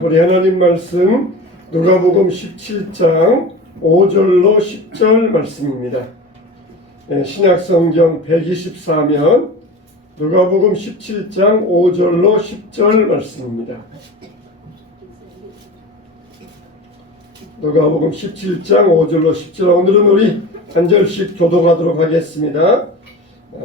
우리 하나님 말씀 누가복음 17장 5절로 10절 말씀입니다. 신약성경 124면 누가복음 17장 5절로 10절 말씀입니다. 누가복음 17장 5절로 10절. 오늘은 우리 한 절씩 교독하도록 하겠습니다.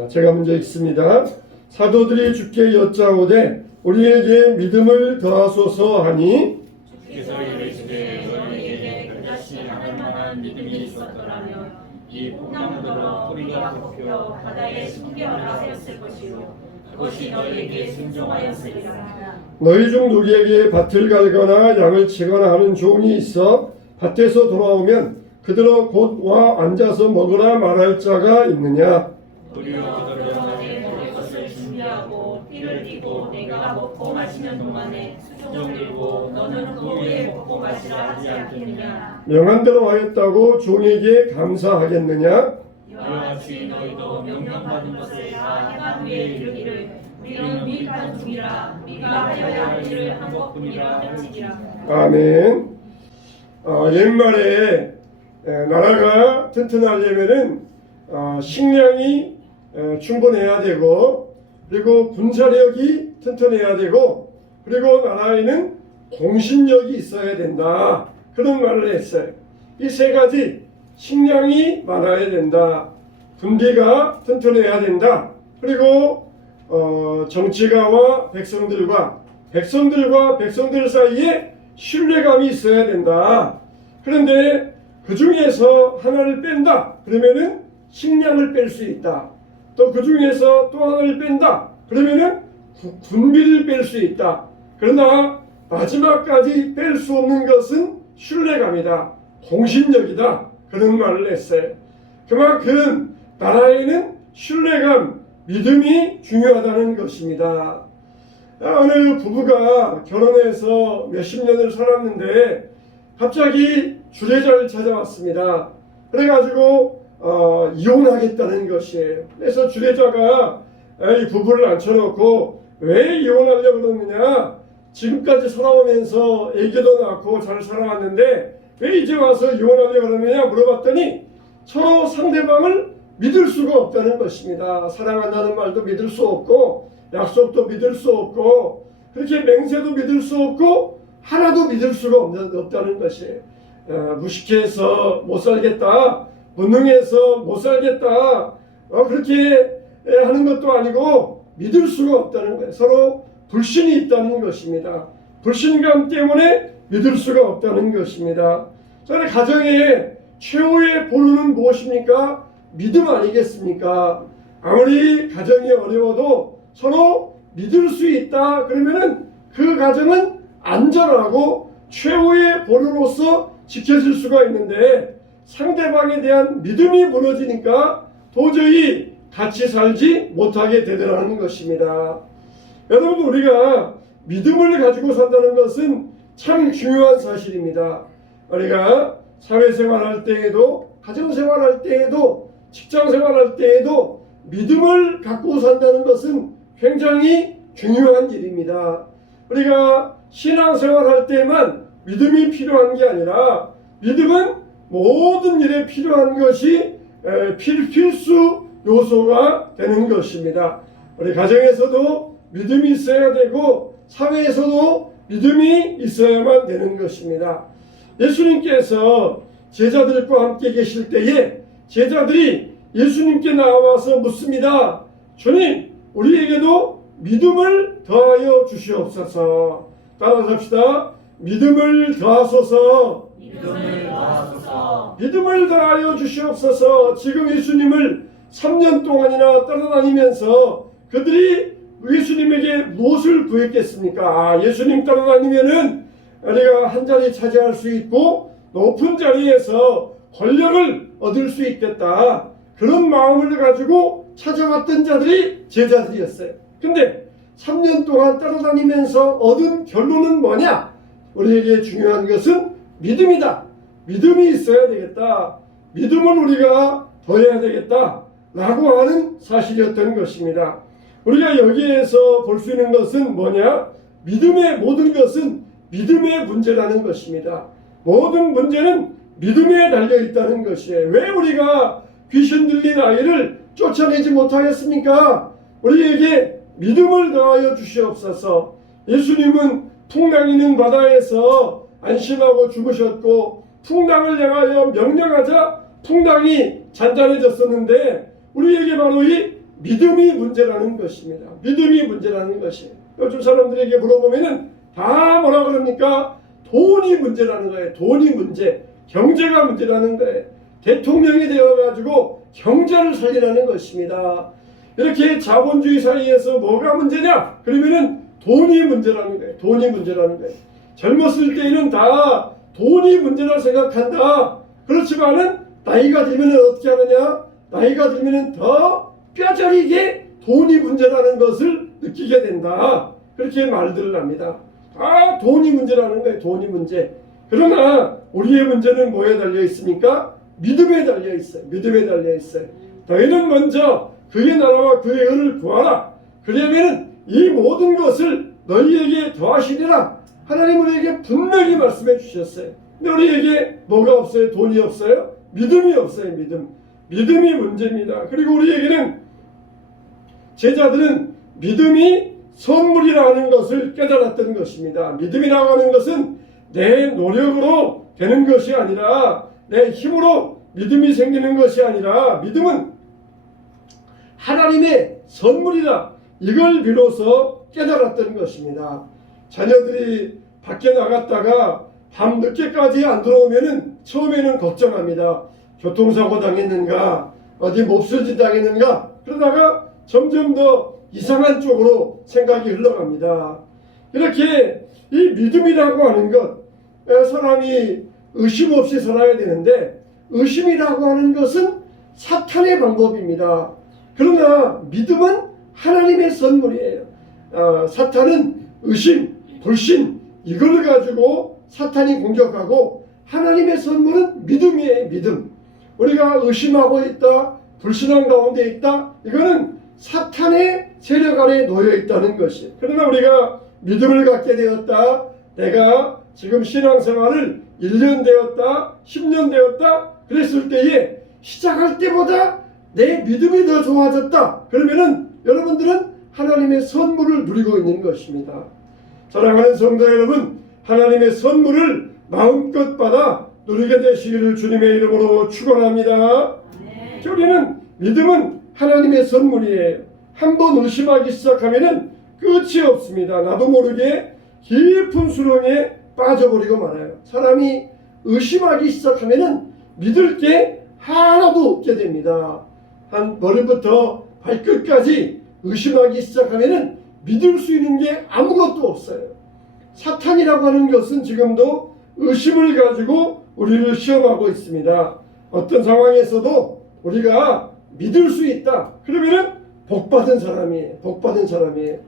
제가 먼저 읽습니다. 사도들이 주께 여짜오되 우리에게 믿음을 더하소서 하니 주께서 이르시되 너희에게 그 자신이 하는 만한 믿음이 있었더라면 이 풍랑으로 뿌리가 뽑혀 바다에 숨겨라 하였을 것이요 그것이 너희에게 순종하였으리라. 너희 중 누구에게 밭을 갈거나 양을 치거나 하는 종이 있어 밭에서 돌아오면 그들어 곧 와 앉아서 먹으라 말할 자가 있느냐? 우리가 그들을 먹을 것을 준비하고 피를 띠고 내가 먹고 마시는 동안에 수종 들고 너는 그 후에 먹고 마시라 하지 않겠느냐? 명한 대로 하였다고 종에게 감사하겠느냐? 이와 같이 너희도 명령받은 것을 다 행한 후에 이르기를 우리는 미흡한 중이라 우리가 하여야 할 일을 한 것뿐이라 할지니라. 아멘. 옛말에 나라가 튼튼하려면은 식량이 충분해야 되고, 그리고 군사력이 튼튼해야 되고, 그리고 나라에는 공신력이 있어야 된다, 그런 말을 했어요. 이 세 가지, 식량이 많아야 된다, 군대가 튼튼해야 된다, 그리고 정치가와 백성들과 백성들 사이에 신뢰감이 있어야 된다. 그런데 그 중에서 하나를 뺀다 그러면은 식량을 뺄 수 있다. 또 그 중에서 또 하나를 뺀다 그러면은 군비를 뺄 수 있다. 그러나 마지막까지 뺄 수 없는 것은 신뢰감이다, 공신력이다, 그런 말을 했어요. 그만큼 나라에는 신뢰감, 믿음이 중요하다는 것입니다. 어느 부부가 결혼해서 몇십 년을 살았는데 갑자기 주례자를 찾아왔습니다. 그래가지고 이혼하겠다는 것이에요. 그래서 주례자가 이 부부를 앉혀놓고 왜 이혼하려고 그러느냐, 지금까지 살아오면서 애기도 낳고 잘 살아왔는데 왜 이제 와서 이혼하려고 그러느냐 물어봤더니 서로 상대방을 믿을 수가 없다는 것입니다. 사랑한다는 말도 믿을 수 없고, 약속도 믿을 수 없고, 그렇게 맹세도 믿을 수 없고, 하나도 믿을 수가 없다는 것이에요. 무식해서 못 살겠다, 무능해서 못 살겠다, 그렇게 하는 것도 아니고 믿을 수가 없다는 거예요. 서로 불신이 있다는 것입니다. 불신감 때문에 믿을 수가 없다는 것입니다. 저는 가정의 최후의 보루는 무엇입니까? 믿음 아니겠습니까? 아무리 가정이 어려워도 서로 믿을 수 있다 그러면은 그 가정은 안전하고 최후의 보루로서 지켜질 수가 있는데, 상대방에 대한 믿음이 무너지니까 도저히 같이 살지 못하게 되더라는 것입니다. 여러분, 우리가 믿음을 가지고 산다는 것은 참 중요한 사실입니다. 우리가 사회생활할 때에도, 가정생활할 때에도, 직장생활할 때에도 믿음을 갖고 산다는 것은 굉장히 중요한 일입니다. 우리가 신앙생활할 때만 믿음이 필요한 게 아니라 믿음은 모든 일에 필요한 것이 필수 요소가 되는 것입니다. 우리 가정에서도 믿음이 있어야 되고 사회에서도 믿음이 있어야만 되는 것입니다. 예수님께서 제자들과 함께 계실 때에 제자들이 예수님께 나와서 묻습니다. 주님, 우리에게도 믿음을 더하여 주시옵소서. 따라합시다. 믿음을 더하소서. 믿음을 더하소서. 믿음을 더하여 주시옵소서. 지금 예수님을 3년 동안이나 따라다니면서 그들이 예수님에게 무엇을 구했겠습니까? 예수님 따라다니면은 우리가 한 자리 차지할 수 있고 높은 자리에서 권력을 얻을 수 있겠다, 그런 마음을 가지고 찾아왔던 자들이 제자들이었어요. 근데 3년 동안 따라다니면서 얻은 결론은 뭐냐? 우리에게 중요한 것은 믿음이다. 믿음이 있어야 되겠다. 믿음을 우리가 더해야 되겠다 라고 하는 사실이었던 것입니다. 우리가 여기에서 볼 수 있는 것은 뭐냐? 믿음의 모든 것은 믿음의 문제라는 것입니다. 모든 문제는 믿음에 달려 있다는 것이에요. 왜 우리가 귀신 들린 아이를 쫓아내지 못하겠습니까? 우리에게 믿음을 더하여 주시옵소서. 예수님은 풍랑 있는 바다에서 안심하고 죽으셨고 풍랑을 향하여 명령하자 풍랑이 잔잔해졌었는데 우리에게 바로 이 믿음이 문제라는 것입니다. 믿음이 문제라는 것이에요. 요즘 사람들에게 물어보면은 다 뭐라 그럽니까? 돈이 문제라는 거예요. 돈이 문제, 경제가 문제라는 거예요. 대통령이 되어가지고 경제를 살리라는 것입니다. 이렇게 자본주의 사이에서 뭐가 문제냐? 그러면은 돈이 문제라는 거예요. 돈이 문제라는 거예요. 젊었을 때에는 다 돈이 문제라 생각한다. 그렇지만은 나이가 들면은 어떻게 하느냐? 나이가 들면은 더 뼈저리게 돈이 문제라는 것을 느끼게 된다. 그렇게 말들을 합니다. 아, 돈이 문제라는 거예요. 돈이 문제. 그러나 우리의 문제는 뭐에 달려 있습니까? 믿음에 달려 있어요. 믿음에 달려 있어요. 너희는 먼저 그의 나라와 그의 의를 구하라. 그러면은 이 모든 것을 너희에게 더하시리라. 하나님 우리에게 분명히 말씀해 주셨어요. 근데 우리에게 뭐가 없어요? 돈이 없어요? 믿음이 없어요. 믿음이 문제입니다. 그리고 우리에게는 제자들은 믿음이 선물이라 하는 것을 깨달았던 것입니다. 믿음이라고 하는 것은 내 노력으로 되는 것이 아니라 내 힘으로 믿음이 생기는 것이 아니라 믿음은 하나님의 선물이다. 이걸 비로소 깨달았던 것입니다. 자녀들이 밖에 나갔다가 밤 늦게까지 안 들어오면은 처음에는 걱정합니다. 교통사고 당했는가? 어디 몹쓸 당했는가? 그러다가 점점 더 이상한 쪽으로 생각이 흘러갑니다. 이렇게 이 믿음이라고 하는 것, 사람이 의심 없이 살아야 되는데 의심이라고 하는 것은 사탄의 방법입니다. 그러나 믿음은 하나님의 선물이에요. 사탄은 의심, 불신 이걸 가지고 사탄이 공격하고 하나님의 선물은 믿음이에요. 믿음. 우리가 의심하고 있다, 불신한 가운데 있다, 이거는 사탄의 세력 아래에 놓여 있다는 것이에요. 그러나 우리가 믿음을 갖게 되었다, 내가 지금 신앙생활을 1년 되었다, 10년 되었다 그랬을 때에 시작할 때보다 내 믿음이 더 좋아졌다. 그러면은 여러분들은 하나님의 선물을 누리고 있는 것입니다. 사랑하는 성도 여러분, 하나님의 선물을 마음껏 받아 누리게 되시기를 주님의 이름으로 축원합니다. 네. 우리는 믿음은 하나님의 선물이에요. 한번 의심하기 시작하면은 끝이 없습니다. 나도 모르게 깊은 수렁에 빠져버리고 말아요. 사람이 의심하기 시작하면은 믿을 게 하나도 없게 됩니다. 한 머리부터 발끝까지 의심하기 시작하면은 믿을 수 있는 게 아무것도 없어요. 사탄이라고 하는 것은 지금도 의심을 가지고 우리를 시험하고 있습니다. 어떤 상황에서도 우리가 믿을 수 있다. 그러면은 복받은 사람이에요. 복받은 사람이에요.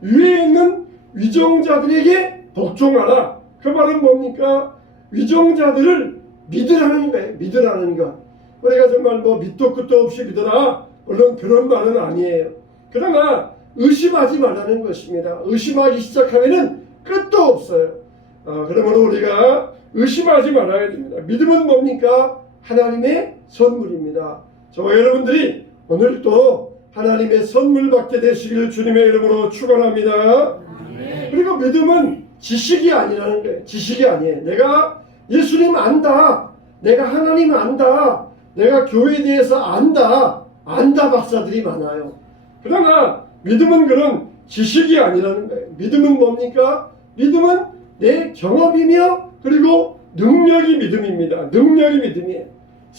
위에 있는 위정자들에게 복종하라. 그 말은 뭡니까? 위정자들을 믿으라는 거예요. 믿으라는 것. 우리가 정말 뭐 밑도 끝도 없이 믿어라. 물론 그런 말은 아니에요. 그러나 의심하지 말라는 것입니다. 의심하기 시작하면은 끝도 없어요. 그러므로 우리가 의심하지 말아야 됩니다. 믿음은 뭡니까? 하나님의 선물입니다. 저와 여러분들이 오늘 또 하나님의 선물 받게 되시기를 주님의 이름으로 축원합니다. 그리고 믿음은 지식이 아니라는 거예요. 지식이 아니에요. 내가 예수님 안다. 내가 하나님 안다. 내가 교회에 대해서 안다. 안다 박사들이 많아요. 그러나 믿음은 그런 지식이 아니라는 거예요. 믿음은 뭡니까? 믿음은 내 경험이며 그리고 능력이 믿음입니다. 능력이 믿음이에요.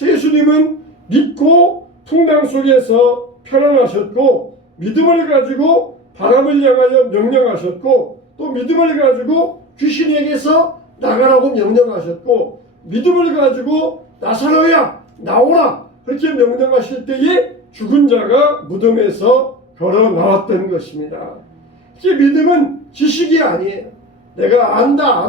예수님은 믿고 풍랑 속에서 편안하셨고 믿음을 가지고 바람을 향하여 명령하셨고 또 믿음을 가지고 귀신에게서 나가라고 명령하셨고 믿음을 가지고 나사로야 나오라 그렇게 명령하실 때에 죽은 자가 무덤에서 걸어 나왔던 것입니다. 이게 믿음은 지식이 아니에요. 내가 안다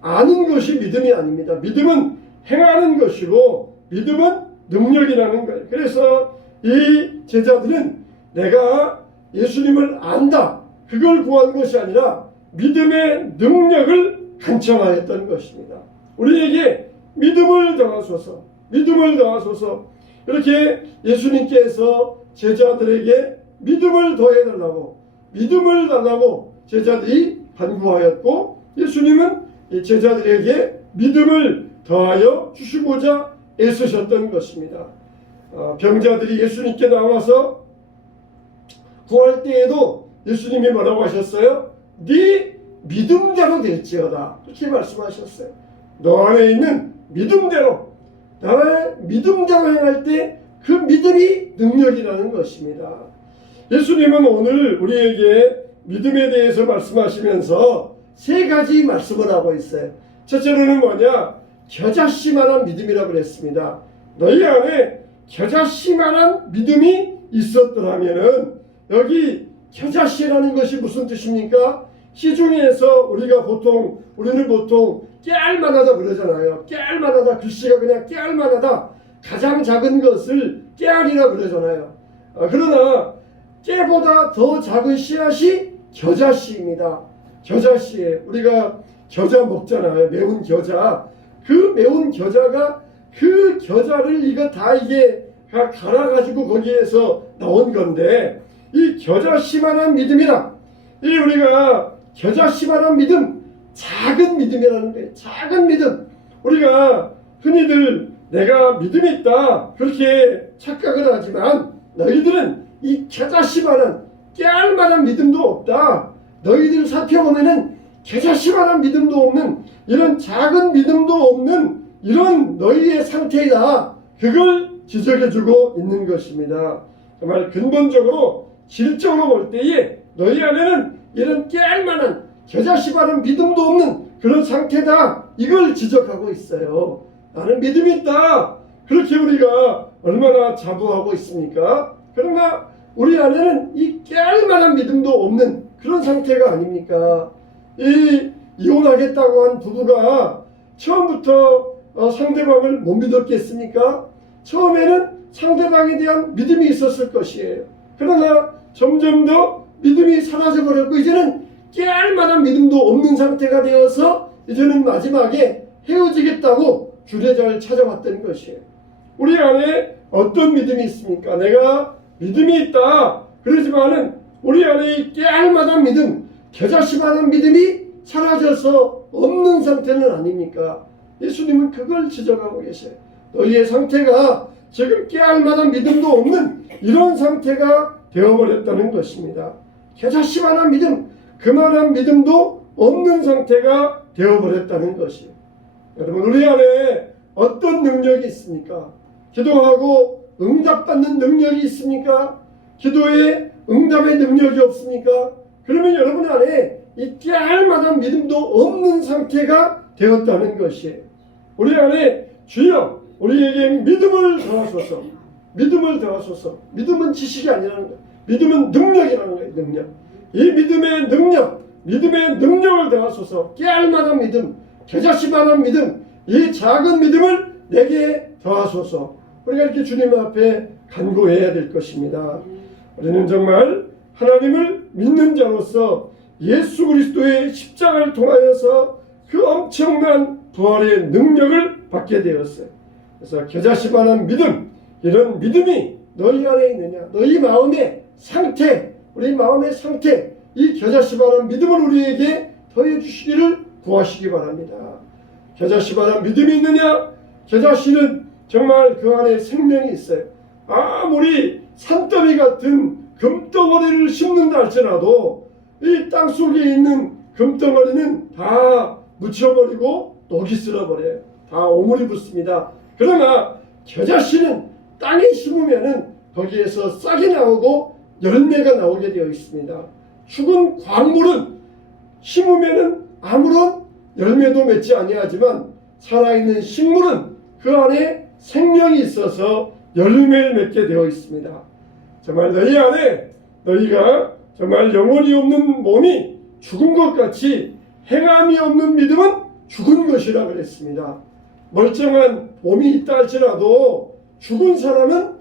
아는 것이 믿음이 아닙니다. 믿음은 행하는 것이고 믿음은 능력이라는 거예요. 그래서 이 제자들은 내가 예수님을 안다 그걸 구한 것이 아니라 믿음의 능력을 간청하였던 것입니다. 우리에게 믿음을 더하소서, 믿음을 더하소서. 이렇게 예수님께서 제자들에게 믿음을 더해달라고, 믿음을 달라고 제자들이 간구하였고, 예수님은 이 제자들에게 믿음을 더하여 주시고자 애쓰셨던 것입니다. 병자들이 예수님께 나와서 구할 때에도 예수님이 뭐라고 하셨어요? 네 믿음대로 될지어다, 그렇게 말씀하셨어요. 너 안에 있는 믿음대로, 나의 믿음대로 행할 때 그 믿음이 능력이라는 것입니다. 예수님은 오늘 우리에게 믿음에 대해서 말씀하시면서 세 가지 말씀을 하고 있어요. 첫째로는 뭐냐? 겨자씨만한 믿음이라고 그랬습니다. 너희 안에 겨자씨만한 믿음이 있었더라면은, 여기 겨자씨라는 것이 무슨 뜻입니까? 시중에서 우리는 보통 깨알만하다 그러잖아요. 깨알만하다, 글씨가 그냥 깨알만하다. 가장 작은 것을 깨알이라 그러잖아요. 그러나 깨보다 더 작은 씨앗이 겨자씨입니다. 겨자씨에 우리가 겨자 먹잖아요. 매운 겨자. 그 매운 겨자가, 그 겨자를 이게 갈아가지고 거기에서 나온 건데, 이 겨자씨만한 믿음이라. 이 우리가 겨자씨만한 믿음, 작은 믿음이라는 거예요. 작은 믿음. 우리가 흔히들 내가 믿음이 있다 그렇게 착각을 하지만, 너희들은 이 겨자씨만한, 깨알만한 믿음도 없다. 너희들 살펴보면은 겨자씨만한 믿음도 없는, 이런 작은 믿음도 없는 이런 너희의 상태이다. 그걸 지적해주고 있는 것입니다. 정말 근본적으로 질적으로 볼 때에 너희 안에는 이런 깨알만한, 겨자씨만한 믿음도 없는 그런 상태다. 이걸 지적하고 있어요. 나는 믿음이 있다. 그렇게 우리가 얼마나 자부하고 있습니까? 그러나 우리 안에는 이 깨알만한 믿음도 없는 그런 상태가 아닙니까? 이혼하겠다고 한 부부가 처음부터 상대방을 못 믿었겠습니까? 처음에는 상대방에 대한 믿음이 있었을 것이에요. 그러나 점점 더 믿음이 사라져버렸고, 이제는 깨알만한 믿음도 없는 상태가 되어서 이제는 마지막에 헤어지겠다고 주례자를 찾아왔던 것이에요. 우리 안에 어떤 믿음이 있습니까? 내가 믿음이 있다 그러지만은 우리 안에 이 깨알만한 믿음, 겨자씨만한 믿음이 사라져서 없는 상태는 아닙니까? 예수님은 그걸 지적하고 계세요. 너희의 상태가 지금 깨알만한 믿음도 없는 이런 상태가 되어버렸다는 것입니다. 겨자씨만한 믿음, 그만한 믿음도 없는 상태가 되어버렸다는 것이에요. 여러분, 우리 안에 어떤 능력이 있습니까? 기도하고 응답받는 능력이 있습니까? 기도에 응답의 능력이 없습니까? 그러면 여러분 안에 이 깨알만한 믿음도 없는 상태가 되었다는 것이에요. 우리 안에 주여 우리에게 믿음을 더하소서, 믿음을 더하소서. 믿음은 지식이 아니라는 거예요. 믿음은 능력이라는 거예요. 능력. 이 믿음의 능력, 믿음의 능력을 더하소서. 깨알만한 믿음, 겨자씨만한 믿음, 이 작은 믿음을 내게 더하소서. 우리가 이렇게 주님 앞에 간구해야 될 것입니다. 우리는 정말 하나님을 믿는 자로서 예수 그리스도의 십자가를 통하여서 그 엄청난 부활의 능력을 받게 되었어요. 그래서 겨자씨만한 믿음, 이런 믿음이 너희 안에 있느냐, 너희 마음의 상태, 우리 마음의 상태, 이 겨자씨만한 믿음을 우리에게 더해 주시기를 구하시기 바랍니다. 겨자씨만한 믿음이 있느냐? 겨자씨는 정말 그 안에 생명이 있어요. 아무리 산더미 같은 금덩어리를 심는다 할지라도 이 땅속에 있는 금덩어리는 다 묻혀버리고 녹이 쓸어버려요. 다 오물이 붙습니다. 그러나 겨자씨는 땅에 심으면은 거기에서 싹이 나오고 열매가 나오게 되어 있습니다. 죽은 광물은 심으면은 아무런 열매도 맺지 아니하지만 살아있는 식물은 그 안에 생명이 있어서 열매를 맺게 되어 있습니다. 정말 너희 안에 너희가 정말 영혼이 없는 몸이 죽은 것 같이 행함이 없는 믿음은 죽은 것이라 그랬습니다. 멀쩡한 몸이 있다 할지라도 죽은 사람은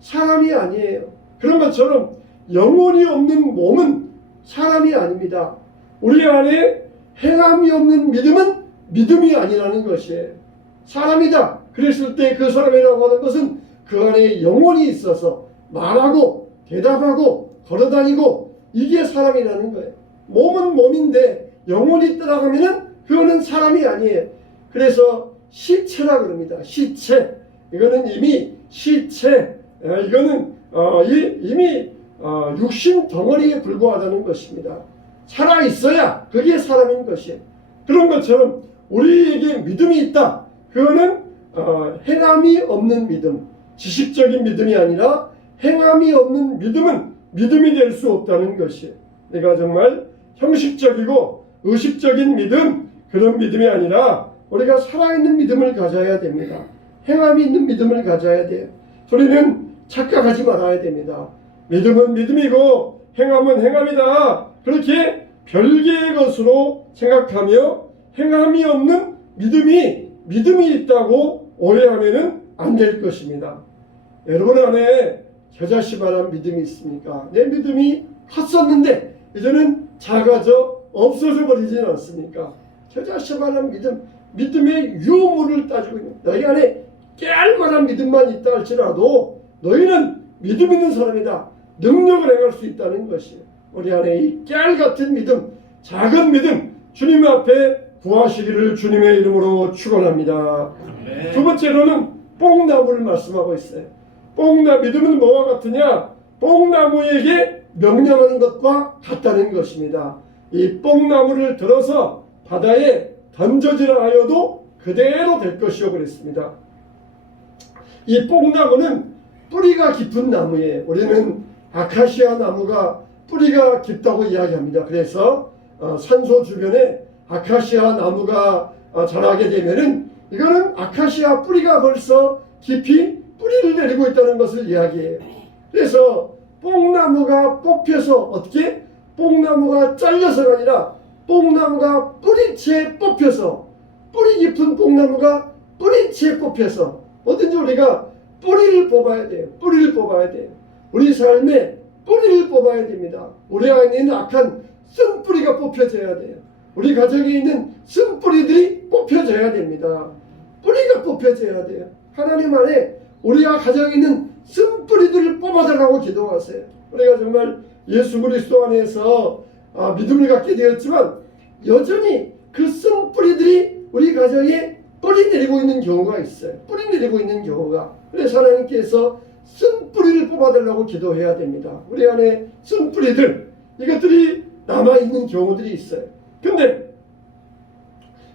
사람이 아니에요. 그런 것처럼 영혼이 없는 몸은 사람이 아닙니다. 우리 안에 행함이 없는 믿음은 믿음이 아니라는 것이에요. 사람이다 그랬을 때 그 사람이라고 하는 것은 그 안에 영혼이 있어서 말하고 대답하고 걸어다니고 이게 사람이라는 거예요. 몸은 몸인데 영혼이 떠나가면은 그거는 사람이 아니에요. 그래서 시체라 그럽니다. 시체. 이거는 이미 시체. 이거는 이미 육신 덩어리에 불과하다는 것입니다. 살아 있어야 그게 사람인 것이에요. 그런 것처럼 우리에게 믿음이 있다. 그거는 행함이 없는 믿음, 지식적인 믿음이 아니라 행함이 없는 믿음은 믿음이 될 수 없다는 것이에요. 내가 정말 형식적이고 의식적인 믿음, 그런 믿음이 아니라 우리가 살아있는 믿음을 가져야 됩니다. 행함이 있는 믿음을 가져야 돼요. 우리는 착각하지 말아야 됩니다. 믿음은 믿음이고 행함은 행함이다. 그렇게 별개의 것으로 생각하며 행함이 없는 믿음이 있다고 오해하면 안 될 것입니다. 여러분 안에 겨자씨만한 믿음이 있습니까? 내 믿음이 컸었는데 이제는 작아져 없어져 버리지는 않습니까? 겨자씨만한 믿음의 유무를 따지고 있는 너희 안에 깨알만한 믿음만 있다 할지라도 너희는 믿음 있는 사람이다. 능력을 행할 수 있다는 것이에요. 우리 안에 이 깨알 같은 믿음, 작은 믿음, 주님 앞에 구하시기를 주님의 이름으로 축원합니다. 두 번째로는 뽕나무를 말씀하고 있어요. 믿음은 뭐와 같으냐? 뽕나무에게 명령하는 것과 같다는 것입니다. 이 뽕나무를 들어서 바다에 던져지라 하여도 그대로 될 것이요 그랬습니다. 이 뽕나무는 뿌리가 깊은 나무예요. 우리는 아카시아 나무가 뿌리가 깊다고 이야기합니다. 그래서 산소 주변에 아카시아 나무가 자라게 되면은 이거는 아카시아 뿌리가 벌써 깊이 뿌리를 내리고 있다는 것을 이야기해요. 그래서 뽕나무가 뽑혀서 어떻게? 뽕나무가 잘려서가 아니라 뽕나무가 뿌리채 뽑혀서 뿌리 깊은 뽕나무가 뿌리채 뽑혀서 뭐든지 우리가 뿌리를 뽑아야 돼요. 뿌리를 뽑아야 돼요. 우리 삶에 뿌리를 뽑아야 됩니다. 우리 안에 있는 악한 쓴뿌리가 뽑혀져야 돼요. 우리 가정에 있는 쓴뿌리들이 뽑혀져야 됩니다. 뿌리가 뽑혀져야 돼요. 하나님 안에 우리가 가정에 있는 쓴뿌리들을 뽑아달라고 기도하세요. 우리가 정말 예수 그리스도 안에서 믿음을 갖게 되었지만 여전히 그 쓴뿌리들이 우리 가정에 뿌리 내리고 있는 경우가 있어요. 뿌리 내리고 있는 경우가. 그래서 하나님께서 쓴뿌리를 뽑아달라고 기도해야 됩니다. 우리 안에 쓴뿌리들 이것들이 남아있는 경우들이 있어요. 근데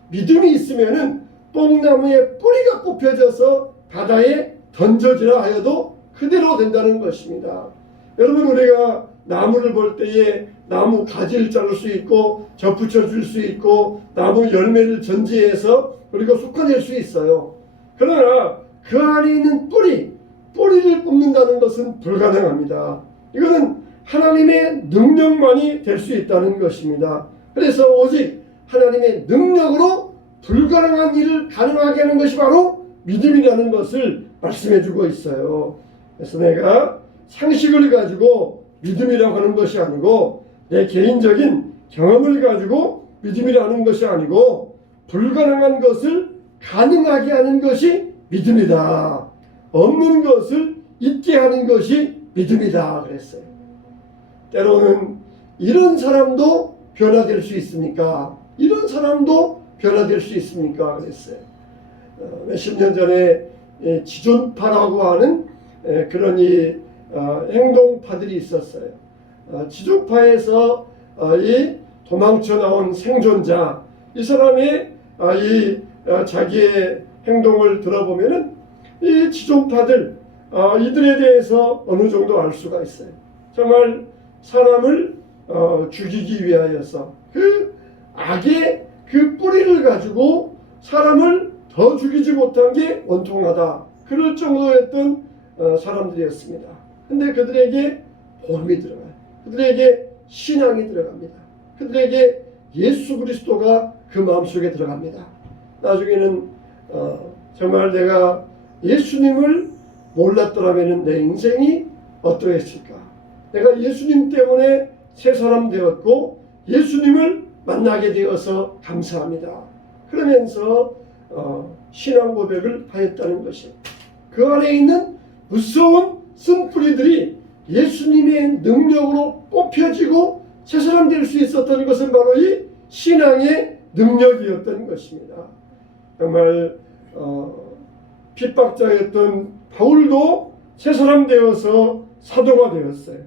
믿음이 있으면은 뽕나무에 뿌리가 뽑혀져서 바다에 던져지라 하여도 그대로 된다는 것입니다. 여러분 우리가 나무를 볼 때에 나무 가지를 자를 수 있고 접붙여 줄 수 있고 나무 열매를 전지해서 우리가 솎아낼 수 있어요. 그러나 그 안에 있는 뿌리를 뽑는다는 것은 불가능합니다. 이거는 하나님의 능력만이 될 수 있다는 것입니다. 그래서 오직 하나님의 능력으로 불가능한 일을 가능하게 하는 것이 바로 믿음이라는 것을 말씀해 주고 있어요. 그래서 내가 상식을 가지고 믿음이라고 하는 것이 아니고 내 개인적인 경험을 가지고 믿음이라는 것이 아니고 불가능한 것을 가능하게 하는 것이 믿음이다. 없는 것을 있게 하는 것이 믿음이다 그랬어요. 때로는 이런 사람도 변화될 수 있습니까? 이런 사람도 변화될 수 있습니까? 그랬어요. 몇십 년 전에 지존파라고 하는 그런 행동파들이 있었어요. 지존파에서 이 도망쳐 나온 생존자 이 사람의 자기의 행동을 들어보면은 이 지존파들 이들에 대해서 어느 정도 알 수가 있어요. 정말 사람을 죽이기 위하여서 그 악의 그 뿌리를 가지고 사람을 더 죽이지 못한 게 원통하다. 그럴 정도였던 사람들이었습니다. 근데 그들에게 복음이 들어가요. 그들에게 신앙이 들어갑니다. 그들에게 예수 그리스도가 그 마음속에 들어갑니다. 나중에는 정말 내가 예수님을 몰랐더라면 내 인생이 어떠했을까? 내가 예수님 때문에 새 사람 되었고 예수님을 만나게 되어서 감사합니다. 그러면서 신앙 고백을 하였다는 것이, 그 안에 있는 무서운 쓴뿌리들이 예수님의 능력으로 뽑혀지고 새사람 될 수 있었던 것은 바로 이 신앙의 능력이었던 것입니다. 정말 핍박자였던 바울도 새사람 되어서 사도가 되었어요.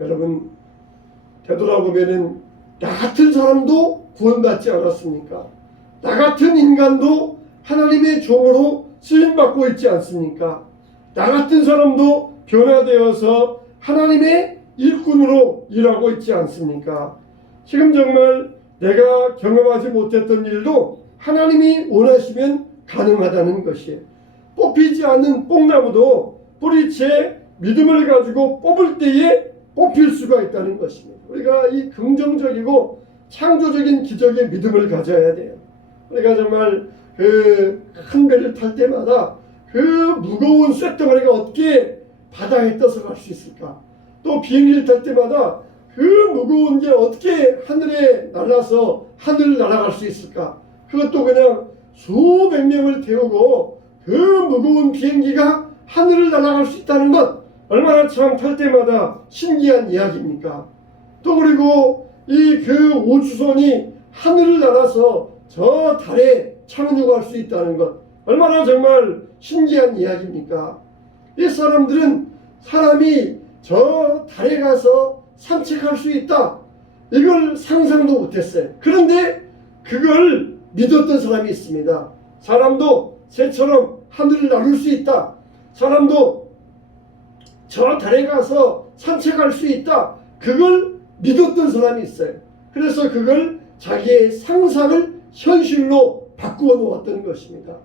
여러분, 되돌아보면은 나 같은 사람도 구원받지 않았습니까? 나 같은 인간도 하나님의 종으로 쓰임받고 있지 않습니까? 나 같은 사람도 변화되어서 하나님의 일꾼으로 일하고 있지 않습니까? 지금 정말 내가 경험하지 못했던 일도 하나님이 원하시면 가능하다는 것이에요. 뽑히지 않는 뽕나무도 뿌리채 믿음을 가지고 뽑을 때에 뽑힐 수가 있다는 것입니다. 우리가 이 긍정적이고 창조적인 기적의 믿음을 가져야 돼요. 우리가 정말 그 큰 배를 탈 때마다 그 무거운 쇳덩어리가 어떻게 바다에 떠서 갈 수 있을까? 또 비행기를 탈 때마다 그 무거운 게 어떻게 하늘에 날아서 하늘을 날아갈 수 있을까? 그것도 그냥 수백 명을 태우고 그 무거운 비행기가 하늘을 날아갈 수 있다는 것, 얼마나 참 탈 때마다 신기한 이야기입니까? 또 그리고 이 그 우주선이 하늘을 날아서 저 달에 착륙할 수 있다는 것, 얼마나 정말 신기한 이야기입니까? 이 사람들은 사람이 저 달에 가서 산책할 수 있다, 이걸 상상도 못했어요. 그런데 그걸 믿었던 사람이 있습니다. 사람도 새처럼 하늘을 나를 수 있다, 사람도 저 달에 가서 산책할 수 있다, 그걸 믿었던 사람이 있어요. 그래서 그걸 자기의 상상을 현실로 바꾸어 놓았던 것입니다.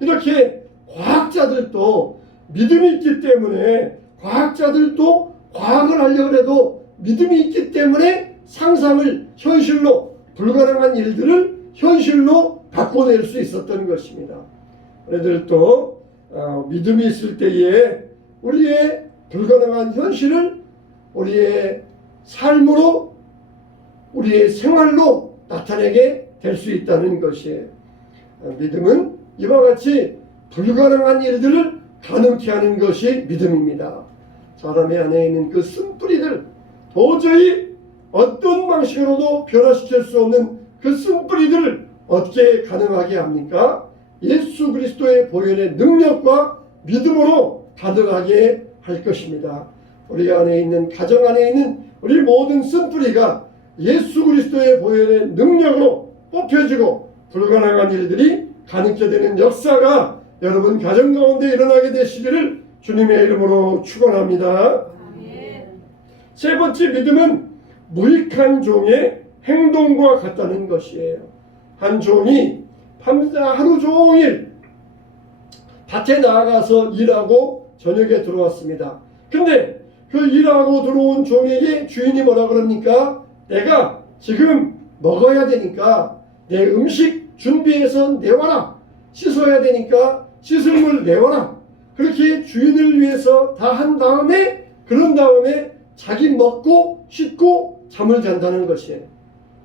이렇게 과학자들도 믿음이 있기 때문에, 과학자들도 과학을 하려고 해도 믿음이 있기 때문에 상상을 현실로, 불가능한 일들을 현실로 바꿔낼 수 있었던 것입니다. 우리들도 믿음이 있을 때에 우리의 불가능한 현실을 우리의 삶으로, 우리의 생활로 나타내게 될 수 있다는 것이에요. 믿음은 이와 같이 불가능한 일들을 가능케 하는 것이 믿음입니다. 사람의 안에 있는 그 쓴뿌리들, 도저히 어떤 방식으로도 변화시킬 수 없는 그 쓴뿌리들을 어떻게 가능하게 합니까? 예수 그리스도의 보혈의 능력과 믿음으로 가득하게 할 것입니다. 우리 안에 있는, 가정 안에 있는 우리 모든 쓴뿌리가 예수 그리스도의 보혈의 능력으로 뽑혀지고 불가능한 일들이 가능케 되는 역사가 여러분 가정 가운데 일어나게 되시기를 주님의 이름으로 축원합니다. 세 번째, 믿음은 무익한 종의 행동과 같다는 것이에요. 한 종이 하루 종일 밭에 나가서 일하고 저녁에 들어왔습니다. 근데 그 일하고 들어온 종에게 주인이 뭐라 그럽니까? 내가 지금 먹어야 되니까 내 음식 준비해서 내와라. 씻어야 되니까 씻을 물 내와라. 그렇게 주인을 위해서 다 한 다음에, 그런 다음에 자기 먹고 씻고 잠을 잔다는 것이에요.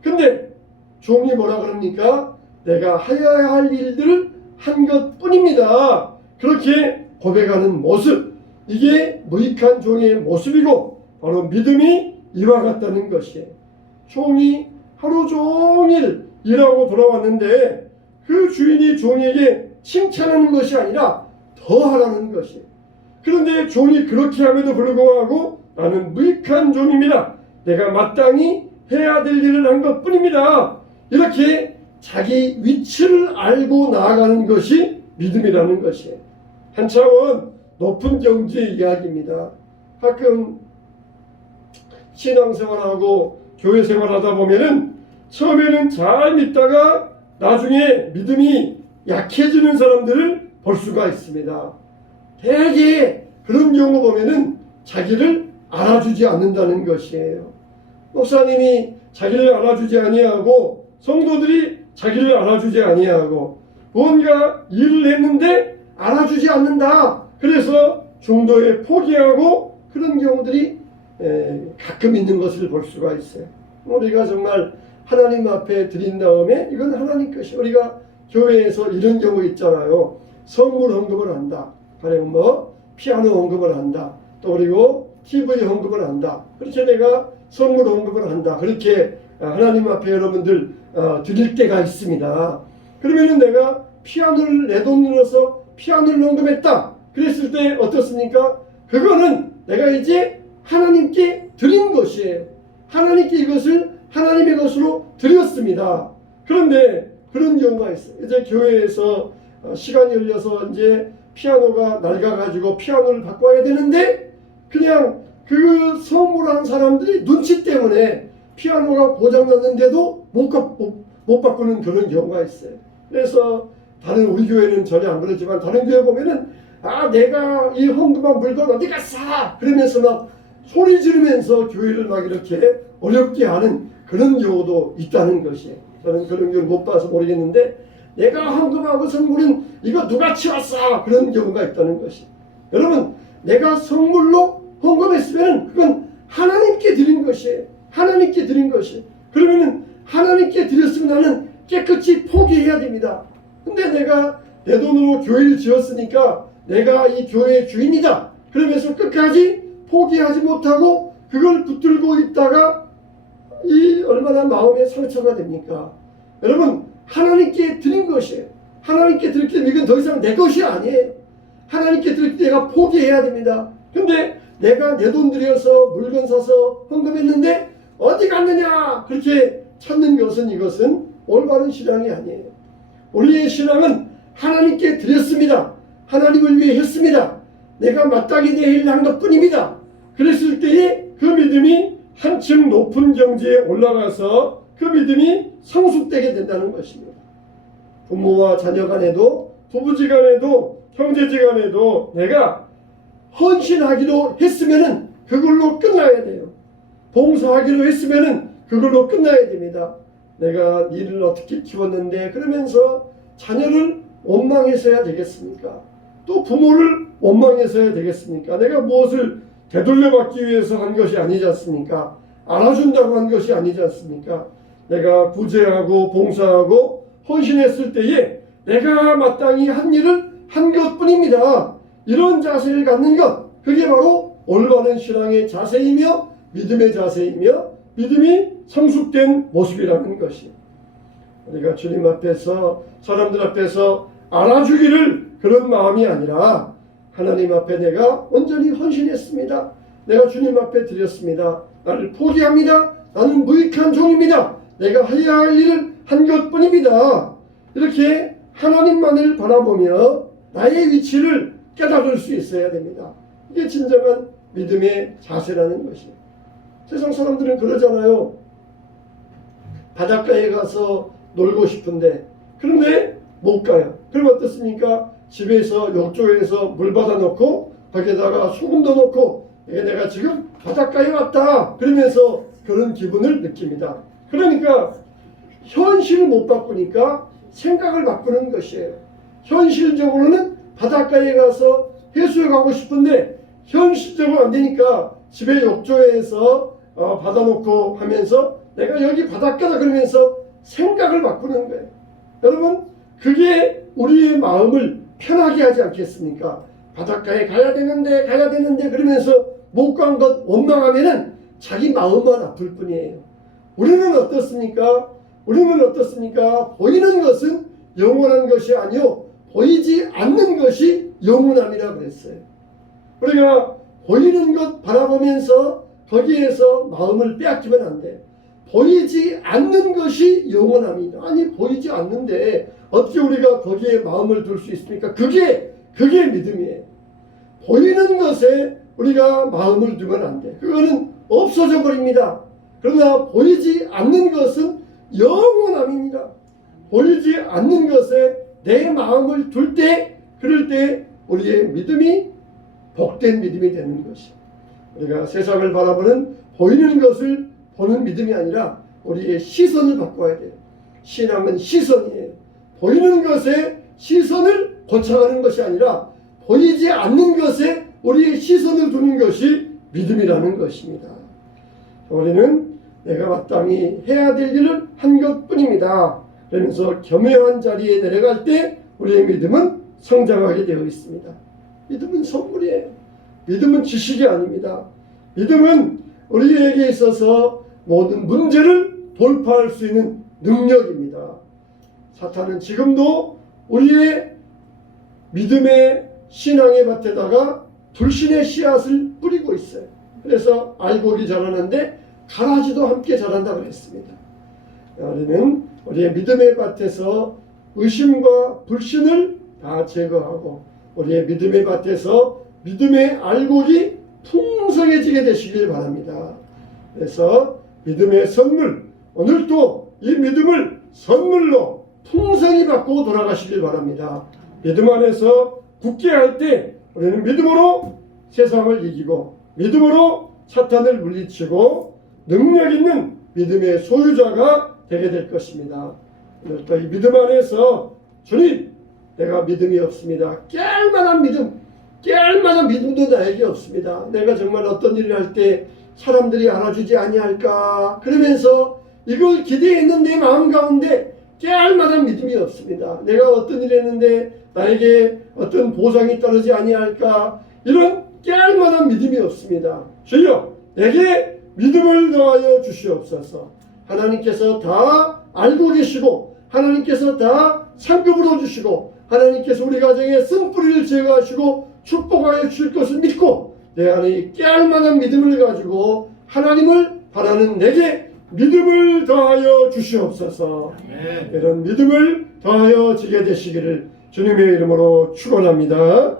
근데 종이 뭐라 그럽니까? 내가 하여야 할 일들을 한 것뿐입니다. 그렇게 고백하는 모습, 이게 무익한 종의 모습이고 바로 믿음이 이와 같다는 것이에요. 종이 하루 종일 일하고 돌아왔는데 그 주인이 종에게 칭찬하는 것이 아니라 더 하라는 것이에요. 그런데 종이 그렇게 함에도 불구하고 나는 무익한 종입니다. 내가 마땅히 해야 될 일을 한 것뿐입니다. 이렇게 자기 위치를 알고 나아가는 것이 믿음이라는 것이에요. 한 차원 높은 경지의 이야기입니다. 가끔 신앙생활하고 교회생활하다 보면은 처음에는 잘 믿다가 나중에 믿음이 약해지는 사람들을 볼 수가 있습니다. 대개 그런 경우 보면은 자기를 알아주지 않는다는 것이에요. 목사님이 자기를 알아주지 아니하고 성도들이 자기를 알아주지 아니하고 뭔가 일을 했는데 알아주지 않는다. 그래서 중도에 포기하고 그런 경우들이 가끔 있는 것을 볼 수가 있어요. 우리가 정말 하나님 앞에 드린 다음에 이건 하나님 것이. 우리가 교회에서 이런 경우 있잖아요. 선물 헌금을 한다. 가령 뭐 피아노 헌금을 한다. 또 그리고 TV 헌금을 한다. 그렇게 내가 선물 헌금을 한다. 그렇게 하나님 앞에 여러분들 드릴 때가 있습니다. 그러면은 내가 피아노를 내 돈으로서 피아노를 헌금했다. 그랬을 때 어떻습니까? 그거는 내가 이제 하나님께 드린 것이에요. 하나님께 이것을 하나님의 것으로 드렸습니다. 그런데 그런 경우가 있어요. 이제 교회에서 시간이 흘려서 이제 피아노가 낡아가지고 피아노를 바꿔야 되는데 그냥 그 선물한 사람들이 눈치 때문에 피아노가 고장났는데도 못 바꾸는 그런 경우가 있어요. 그래서 다른 우리 교회는 전혀 안 그러지만 다른 교회 보면은 내가 이 헌금한 물건 어디 갔어? 그러면서 막 소리 지르면서 교회를 막 이렇게 어렵게 하는 그런 경우도 있다는 것이에요. 저는 그런 경우를 못 봐서 모르겠는데 내가 헌금하고 선물은 이거 누가 치웠어? 그런 경우가 있다는 것이. 여러분 내가 선물로 헌금했으면 그건 하나님께 드린 것이에요. 하나님께 드린 것이. 그러면은 하나님께 드렸으면 나는 깨끗이 포기해야 됩니다. 근데 내가 내 돈으로 교회를 지었으니까 내가 이 교회의 주인이다. 그러면서 끝까지 포기하지 못하고 그걸 붙들고 있다가 이 얼마나 마음에 상처가 됩니까? 여러분 하나님께 드린 것이에요. 하나님께 드릴 때 이건 더 이상 내 것이 아니에요. 하나님께 드릴 때 내가 포기해야 됩니다. 근데 내가 내 돈 들여서 물건 사서 헌금했는데 어디 갔느냐 그렇게 찾는 것은 이것은 올바른 신앙이 아니에요. 우리의 신앙은 하나님께 드렸습니다. 하나님을 위해 했습니다. 내가 마땅히 내 일을 한 것뿐입니다. 그랬을 때에 그 믿음이 한층 높은 경지에 올라가서 그 믿음이 성숙되게 된다는 것입니다. 부모와 자녀 간에도 부부지 간에도 형제지 간에도 내가 헌신하기로 했으면은 그걸로 끝나야 돼요. 봉사하기로 했으면은 그걸로 끝나야 됩니다. 내가 니를 어떻게 키웠는데 그러면서 자녀를 원망해서야 되겠습니까? 또 부모를 원망해서야 되겠습니까? 내가 무엇을 되돌려받기 위해서 한 것이 아니지 않습니까? 알아준다고 한 것이 아니지 않습니까? 내가 구제하고 봉사하고 헌신했을 때에 내가 마땅히 한 일을 한 것뿐입니다. 이런 자세를 갖는 것, 그게 바로 올바른 신앙의 자세이며 믿음의 자세이며 믿음이 성숙된 모습이라는 것이. 우리가 주님 앞에서 사람들 앞에서 알아주기를 그런 마음이 아니라 하나님 앞에 내가 온전히 헌신했습니다. 내가 주님 앞에 드렸습니다. 나를 포기합니다. 나는 무익한 종입니다. 내가 해야 할 일을 한 것뿐입니다. 이렇게 하나님만을 바라보며 나의 위치를 깨달을 수 있어야 됩니다. 이게 진정한 믿음의 자세라는 것이에요. 세상 사람들은 그러잖아요. 바닷가에 가서 놀고 싶은데 그런데 못 가요. 그럼 어떻습니까? 집에서 욕조에서 물 받아놓고 거기에다가 소금도 넣고 내가 지금 바닷가에 왔다 그러면서 그런 기분을 느낍니다. 그러니까 현실을 못 바꾸니까 생각을 바꾸는 것이에요. 현실적으로는 바닷가에 가서 해수욕 가고 싶은데 현실적으로 안 되니까 집에 욕조에서 받아놓고 하면서 내가 여기 바닷가다 그러면서 생각을 바꾸는 거예요. 여러분 그게 우리의 마음을 편하게 하지 않겠습니까? 바닷가에 가야 되는데 그러면서 못 간 것 원망하면은 자기 마음만 아플 뿐이에요. 우리는 어떻습니까? 보이는 것은 영원한 것이 아니요 보이지 않는 것이 영원함이라고 그랬어요. 우리가 보이는 것 바라보면서 거기에서 마음을 빼앗기면 안 돼. 보이지 않는 것이 영원함이다. 아니 보이지 않는데 어떻게 우리가 거기에 마음을 둘 수 있습니까? 그게 믿음이에요. 보이는 것에 우리가 마음을 두면 안 돼. 그거는 없어져 버립니다. 그러나 보이지 않는 것은 영원함입니다. 보이지 않는 것에 내 마음을 둘 때, 그럴 때 우리의 믿음이 복된 믿음이 되는 것이. 우리가 세상을 바라보는 보이는 것을 보는 믿음이 아니라 우리의 시선을 바꿔야 돼요. 신앙은 시선이에요. 보이는 것에 시선을 고쳐가는 것이 아니라 보이지 않는 것에 우리의 시선을 두는 것이 믿음이라는 것입니다. 우리는 내가 마땅히 해야 될 일을 한 것뿐입니다. 그러면서 겸허한 자리에 내려갈 때 우리의 믿음은 성장하게 되어 있습니다. 믿음은 선물이에요. 믿음은 지식이 아닙니다. 믿음은 우리에게 있어서 모든 문제를 돌파할 수 있는 능력입니다. 사탄은 지금도 우리의 믿음의 신앙의 밭에다가 불신의 씨앗을 뿌리고 있어요. 그래서 알곡이 자라는데 가라지도 함께 자란다고 했습니다. 우리는 우리의 믿음의 밭에서 의심과 불신을 다 제거하고 우리의 믿음의 밭에서 믿음의 알곡이 풍성해지게 되시길 바랍니다. 그래서 믿음의 선물, 오늘도 이 믿음을 선물로 풍성히 받고 돌아가시길 바랍니다. 믿음 안에서 굳게 할 때 우리는 믿음으로 세상을 이기고 믿음으로 사탄을 물리치고 능력 있는 믿음의 소유자가 되게 될 것입니다. 오늘도 이 믿음 안에서 주님, 내가 믿음이 없습니다. 깨알 만한 믿음도 나에게 없습니다. 내가 정말 어떤 일을 할 때 사람들이 알아주지 아니할까 그러면서 이걸 기대했는 내 마음 가운데 깨알 만한 믿음이 없습니다. 내가 어떤 일을 했는데 나에게 어떤 보상이 따르지 아니할까 이런 깨알 만한 믿음이 없습니다. 주여, 내게 믿음을 더하여 주시옵소서. 하나님께서 다 알고 계시고 하나님께서 다 상급으로 주시고 하나님께서 우리 가정에 쓴뿌리를 제거하시고 축복하여 주실 것을 믿고 내 안에 깨알 만한 믿음을 가지고 하나님을 바라는 내게 믿음을 더하여 주시옵소서. 이런 믿음을 더하여 지게 되시기를 주님의 이름으로 축원합니다.